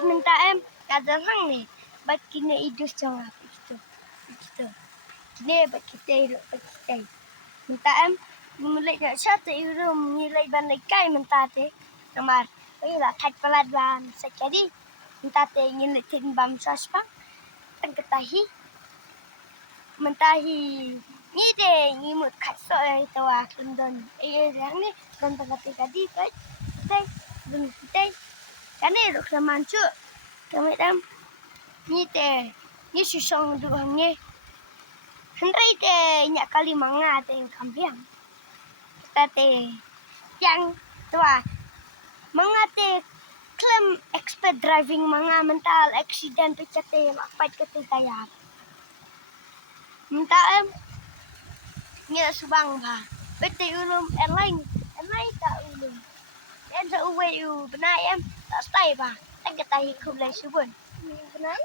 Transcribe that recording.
Mulit minta kadang hang ni. Bat kini idus jangan gitu. Gitu. Kini bat kita hidup bat kita. Minta mulit nak satu irum nilai bandai kai minta te. Kamar. Lah kat pelat ban sekali. Minta te nilai tin bam saspa. Tang ketahi. Mentahi ni deh ni mut kat so itu London. Yang ni don tengah tadi kai. Kita don kita. Kan ni dok sama cu. Kami ni teh ni susong duk hang Henry teh nyak kali manga teh kampiang. Kita teh yang tua manga teh klaim expert driving manga mental accident pecah teh mapat kete kaya. Minta nya subang ba. Bete ulum airline tak ulum. Sa uwe u benai tak stay ba. Tak ketahi kublai subun. Benai